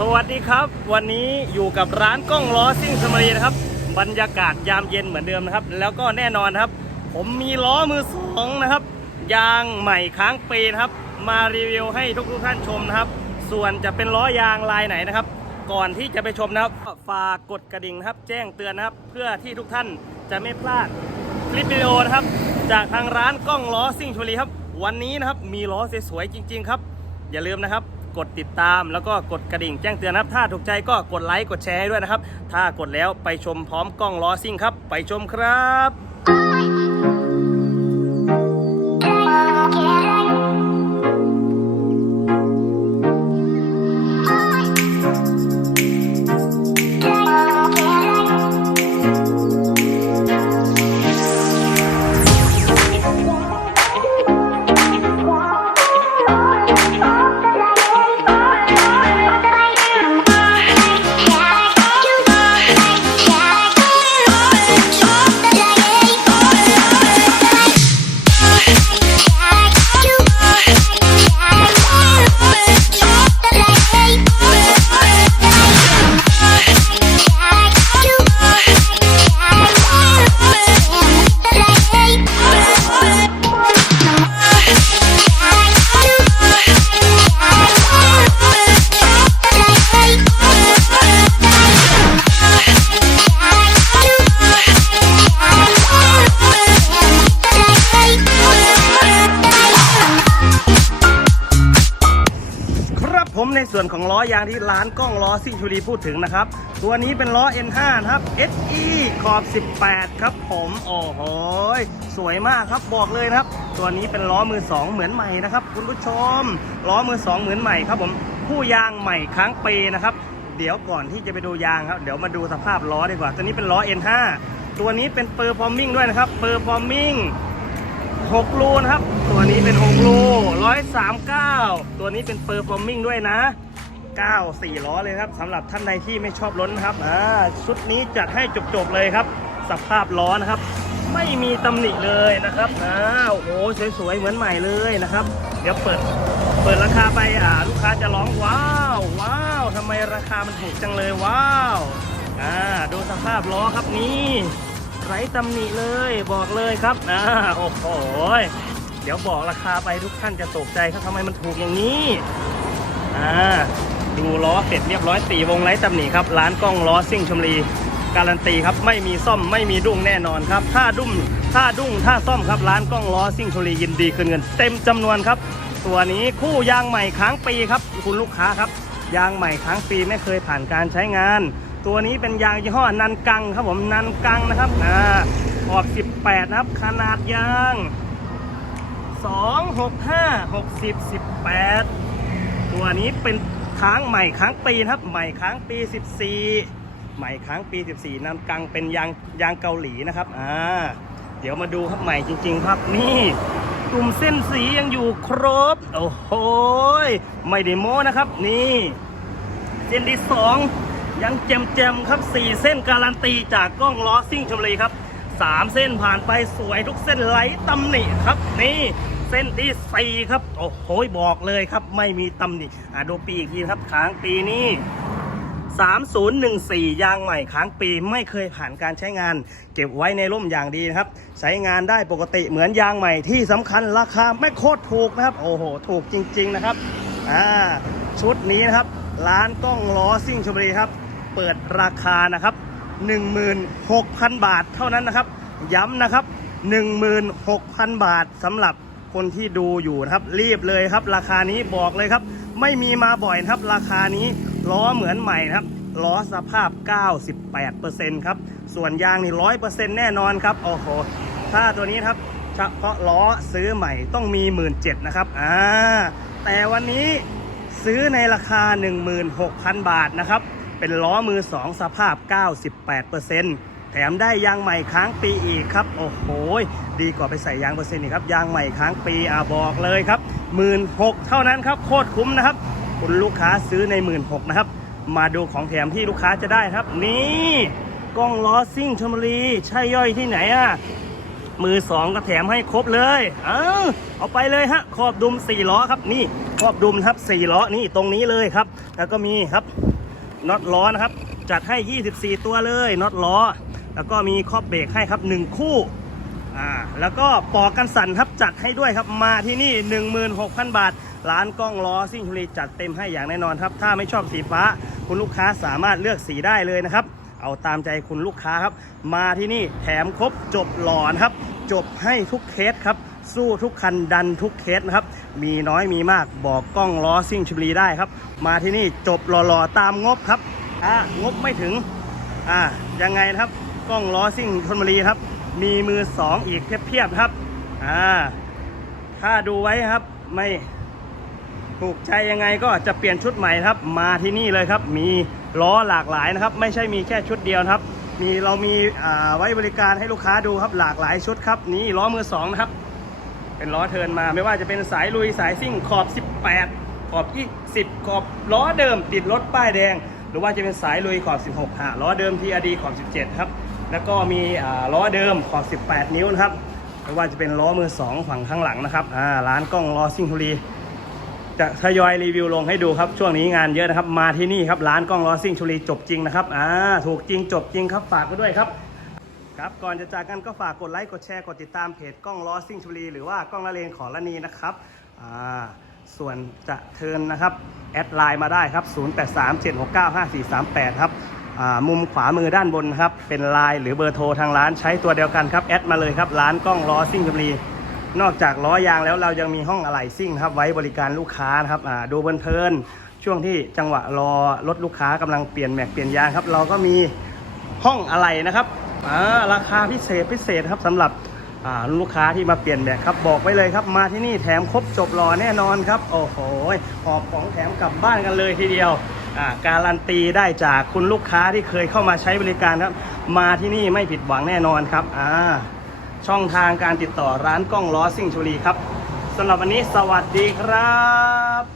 สวัสดีครับ วันนี้อยู่กับร้านกล้องล้อซิ่งสมารีนะครับ บรรยากาศยามเย็นเหมือนเดิมนะครับ แล้วก็แน่นอนครับ ผมมีล้อมือสองนะครับ ยางใหม่ค้างปีนะครับ มารีวิวให้ทุกทุกท่านชมนะครับ ส่วนจะเป็นล้อยางลายไหนนะครับ ก่อนที่จะไปชมนะครับฝากกดกระดิ่งนะครับ แจ้งเตือนนะครับ เพื่อที่ทุกท่านจะไม่พลาดคลิปวิดีโอนะครับ จากทางร้านกล้องล้อซิ่งชลบุรีครับ วันนี้นะครับมีล้อสวยๆจริง ๆ ครับ อย่าลืมนะครับ กดติดตาม แล้วก็กดกระดิ่งแจ้งเตือนนะครับถ้าถูกใจก็กดไลค์กดแชร์ให้ด้วยนะครับ ถ้ากดแล้วไปชมพร้อมกล้องล้อซิ่งครับ ไปชมครับ ส่วนของล้อยางที่ร้านกล้องล้อซิ่งชลบุรีพูดถึงนะครับ ตัวนี้เป็นล้อ N5 นะครับ SE ขอบ 18 ครับผมโอ้โหสวยมากครับบอกเลยนะครับ ตัวนี้เป็นล้อมือ 2 เหมือนใหม่นะครับ คุณผู้ชม ล้อมือ 2 เหมือนใหม่ครับผมคู่ยางใหม่ครั้งปีนะครับ เดี๋ยวก่อนที่จะไปดูยางครับ เดี๋ยวมาดูสภาพล้อดีกว่า ตัวนี้เป็นล้อ N5 ตัวนี้เป็นเปอร์ฟอร์มิงด้วยนะครับเปอร์ฟอร์มิง6รูนะครับ ตัวนี้เป็น 6 รู 139 ตัวนี้เป็นเปอร์ฟอร์มิงด้วยนะ 9 4ล้อเลยครับสำหรับท่านใดที่ไม่ชอบล้นครับอ่าชุดนี้จัดให้จบๆเลยครับ สภาพล้อนะครับ ไม่มีตำหนิเลยนะครับอ่าโอ้โหสวยๆเหมือนใหม่เลยนะครับ เดี๋ยวเปิดเปิดราคาไปอ่าลูกค้าจะร้องว้าวว้าวทำไมราคามันถูกจังเลยว้าวอ่าดูสภาพล้อครับนี่ไร้ตำหนิเลยบอกเลยครับอ่าโอ้โหเดี๋ยวบอกราคาไปทุกท่านจะตกใจครับทำไมมันถูกอย่างนี้อ่า ดูล้อเสร็จเรียบร้อยตีวงไร้ตำหนิครับ ร้านกล้องล้อซิ่งชมรีการันตีครับ ไม่มีซ่อมไม่มีดุ้งแน่นอนครับ ถ้าดุ้งถ้าดุ้งถ้าซ่อมครับร้านกล้องล้อซิ่งชมรียินดีคืนเงิน เต็มจำนวนครับ ตัวนี้คู่ยางใหม่ค้างปีครับ คุณลูกค้าครับ ยางใหม่ค้างปีไม่เคยผ่านการใช้งาน ตัวนี้เป็นยางยี่ห้อนันกังครับผมนันกังนะครับอ่าออก 18 นะครับ ขนาดยาง 2 6 5 60 18 ตัวนี้เป็น ค้างใหม่ค้างปีนะครับ ใหม่ค้างปี 14 ใหม่ค้างปี 14นันกังเป็นยางยางเกาหลีนะครับอ่าเดี๋ยวมาดูครับใหม่จริง ๆ ครับนี่กลุ่มเส้นสียังอยู่ครบ โอ้โหไม่ได้โม้นะครับ นี่เส้นที่สองยังเจมเจมๆครับสี่เส้นการันตีจากกล้องล้อซิ่งชมรีครับสามเส้นผ่านไปสวยทุกเส้นไหลตำหนิครับ นี่ เส้นที่สี่ครับ โอ้โหบอกเลยครับ ไม่มีตำหนิอะดูปีอีกทีครับค้างปีนี้3014 ยางใหม่ค้างปีไม่เคยผ่านการใช้งาน เก็บไว้ในร่มอย่างดีนะครับ ใช้งานได้ปกติเหมือนยางใหม่ที่สำคัญราคาไม่โคตรถูกนะครับ โอ้โห ถูกจริง ๆนะครับอ่าชุดนี้นะครับ ร้านกล้องล้อซิ่งชลบุรีครับ เปิดราคานะครับ 16,000 บาทเท่านั้นนะครับ ย้ำนะครับ 16,000 บาทสำหรับ คนที่ดูอยู่นะครับ รีบเลยครับ ราคานี้บอกเลยครับ ไม่มีมาบ่อยนะครับ ราคานี้ล้อเหมือนใหม่นะครับล้อสภาพ 98%ครับ ส่วนยางนี่ 100%แน่นอนครับ โอ้โห ถ้าตัวนี้ครับเฉพาะล้อซื้อใหม่ต้องมี 17,000นะครับ อ่า แต่วันนี้ซื้อในราคา 16,000 บาทนะครับ เป็นล้อมือ 2 สภาพ 98% ถมได้ยางใหม่ค้างปีอีกครับ โอ้โห ดีกว่าไปใส่ยางเปอร์เซ็นต์อีกครับ ยางใหม่ค้างปีอะบอกเลยครับ16,000เท่านั้นครับ โคตรคุ้มนะครับ คุณลูกค้าซื้อใน16,000นะครับ มาดูของแถมที่ลูกค้าจะได้ครับ นี่กล้องล้อซิ่งชมบุรี ใช่ย่อยที่ไหนอะ มือสองก็แถมให้ครบเลย เอาเอาไปเลยฮะขอบดุมสี่ล้อครับ นี่ขอบดุมครับสี่ล้อ นี่ตรงนี้เลยครับ แล้วก็มีครับน็อตล้อนะครับ จัดให้ 24 ตัวเลยน็อตล้อ แล้วก็มีครอบเบรกให้ครับ 1 คู่อ่าแล้วก็ปอกกันสั่นครับจัดให้ด้วยครับมาที่นี่ 16,000 บาท ร้านกล้องล้อซิ่งทุรีจัดเต็มให้อย่างแน่นอนครับ ถ้าไม่ชอบสีฟ้า คุณลูกค้าสามารถเลือกสีได้เลยนะครับ เอาตามใจคุณลูกค้าครับ มาที่นี่แถมครบจบหลอนครับ จบให้ทุกเคสครับสู้ทุกคันดันทุกเคสนะครับ มีน้อยมีมากบอกกล้องล้อซิ่งชุรีได้ครับ มาที่นี่จบหล่อๆตามงบครับอ่างบไม่ถึงอ่ายังไงนะครับ กล้องล้อซิ่งชนบุรีครับ มีมือสองอีกเพียบๆครับ อ่า ถ้าดูไว้ครับไม่ถูกใจยังไงก็จะเปลี่ยนชุดใหม่ครับ มาที่นี่เลยครับ มีล้อหลากหลายนะครับ ไม่ใช่มีแค่ชุดเดียวครับ มีเรามีอ่าไว้บริการให้ลูกค้าดูครับหลากหลายชุดครับ นี่ล้อมือสองนะครับ เป็นล้อเทินมาไม่ว่าจะเป็นสายลุยสายซิ่งขอบ 18 ขอบ 20 ขอบล้อเดิมติดรถป้ายแดง หรือว่าจะเป็นสายลุยขอบ 16หาล้อเดิม TRD ขอบ 17 ครับ แล้วก็มีล้อเดิมขอบ18 นิ้วนะครับไม่ว่าจะเป็นล้อมือ 2 ฝั่งข้างหลังนะครับร้านกล้องล้อซิ่งทุรีจะทยอยรีวิวลงให้ดูครับช่วงนี้งานเยอะนะครับ มาที่นี่ครับร้านกล้องล้อซิ่งชุรีจบจริงนะครับอ่าถูกจริงจบจริงครับฝากไว้ด้วยครับ ครับก่อนจะจากกันก็ฝากกดไลค์กดแชร์กดติดตามเพจกล้องล้อซิ่งชุรีหรือว่ากล้องละเลนขอละนีนะครับอ่าส่วนจะเทินนะครับ แอดไลน์มาได้ครับ 0837695438 ครับอ่า มุมขวามือด้านบนครับ เป็นไลน์หรือเบอร์โทรทางร้านใช้ตัวเดียวกันครับ แอดมาเลยครับ ร้านกล้องล้อซิ่งชุรี นอกจากล้อยางแล้วเรายังมีห้องอะไหล่ซิ่งครับ ไว้บริการลูกค้านะครับดูเพลินๆช่วงที่จังหวะรอรถลูกค้ากำลังเปลี่ยนแม็กเปลี่ยนยางครับ เราก็มีห้องอะไหล่นะครับราคาพิเศษพิเศษครับสำหรับลูกค้าที่มาเปลี่ยนแม็กครับบอกไว้เลยครับ มาที่นี่แถมครบจบรอแน่นอนครับ โอ้โหหอบของแถมกลับบ้านกันเลยทีเดียว การันตีได้จากคุณลูกค้าที่เคยเข้ามาใช้บริการครับ มาที่นี่ไม่ผิดหวังแน่นอนครับอ่าช่องทางการติดต่อร้านกล้องล้อซิ่งชุรีครับสำหรับวันนี้สวัสดีครับ